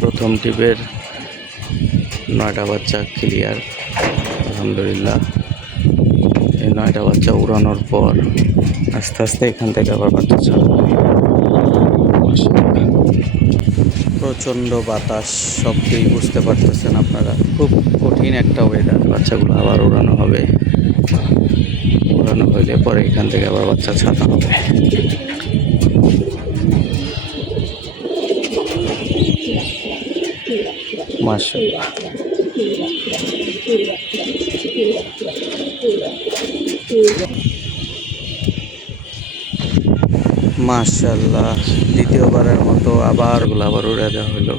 প্রথম টিপের নয়টা বাচ্চা ক্লিয়ার আলহামদুলিল্লাহ। এই নয়টা বাচ্চা উড়ানোর পর আস্তে আস্তে এখান থেকে আবার বাচ্চা মাশাআল্লাহ। প্রচণ্ড বাতাস শব্দেই বুঝতে পারতেছেন আপনারা। খুব কঠিন একটা ওয়েদার বাচ্চাগুলো আবার উড়ানো হবে। উড়ানো হইলে পরে এখান থেকে আবার বাচ্চা ছাড়া হবে। মাশাআল্লাহ। মাশাল্লাহ দ্বিতীয়বারের মতো আবার গোলাবার উড়ে দেওয়া হলো।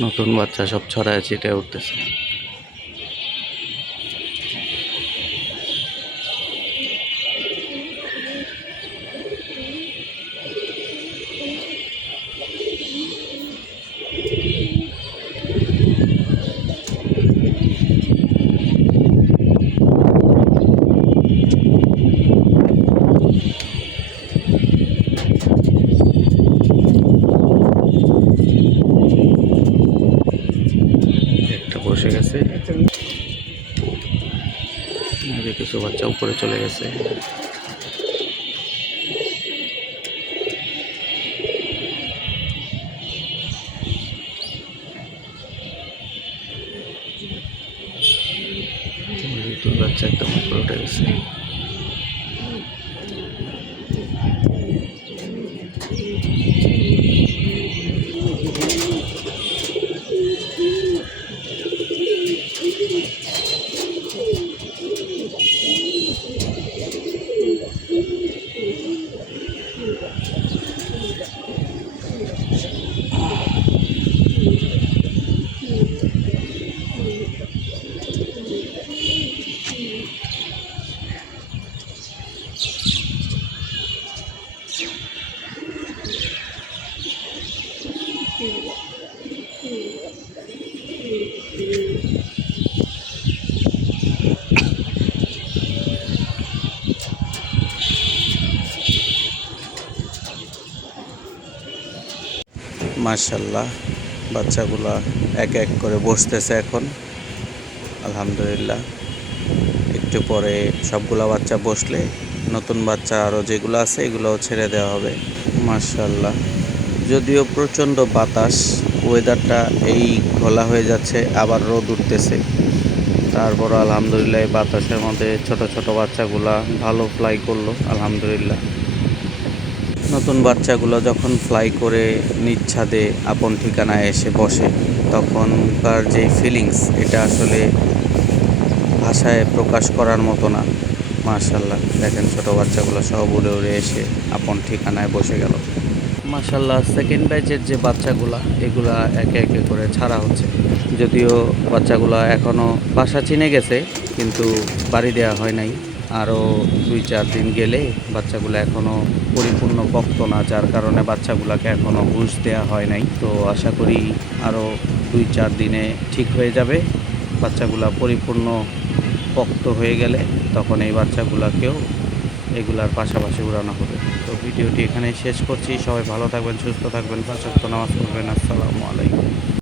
নতুন বাচ্চা সব ছড়ায় ছিটে উঠতেছে। আর কিছু বাচ্চা উপরে চলে গেছে। বাচ্চা একদম উপরে উঠে গেছে। মাশাল্লাহ বাচ্চাগুলা এক এক করে বসতেছে এখন। আলহামদুলিল্লাহ। একটু পরে সবগুলা বাচ্চা বসলে নতুন বাচ্চা আরও যেগুলো আছে এগুলোও ছেড়ে দেওয়া হবে। মাশাল্লাহ যদিও প্রচণ্ড বাতাস ওয়েদারটা এই ঘোলা হয়ে যাচ্ছে, আবার রোদ উঠতেছে। তারপর আলহামদুলিল্লাহ বাতাসের মধ্যে ছোট ছোট বাচ্চাগুলা ভালো ফ্লাই করল, আলহামদুলিল্লাহ। নতুন বাচ্চাগুলো যখন ফ্লাই করে নিজ ছাদে আপন ঠিকানায় এসে বসে, তখনকার যে ফিলিংস এটা আসলে ভাষায় প্রকাশ করার মতো না। মাশাল্লাহ দেখেন ছোট বাচ্চাগুলো সব উড়ে উড়ে এসে আপন ঠিকানায় বসে গেল। মাশাল্লাহ সেকেন্ড ব্যাচের যে বাচ্চাগুলা, এগুলা একে একে করে ছাড়া হচ্ছে। যদিও বাচ্চাগুলা এখনও বাসা চিনে গেছে, কিন্তু বাড়ি দেওয়া হয় নাই। আরও দুই চার দিন গেলে বাচ্চাগুলো এখনও পরিপূর্ণ পক্ত না, যার কারণে বাচ্চাগুলোকে এখনও ঘুষ দেওয়া হয় নাই। তো আশা করি আরও দুই চার দিনে ঠিক হয়ে যাবে। বাচ্চাগুলা পরিপূর্ণ পক্ত হয়ে গেলে তখন এই বাচ্চাগুলোকেও এগুলার পাশাপাশি উড়ানো হবে। তো ভিডিওটি এখানেই শেষ করছি। সবাই ভালো থাকবেন, সুস্থ থাকবেন, পাঁচ নামাজ পড়বেন। আসসালামু আলাইকুম।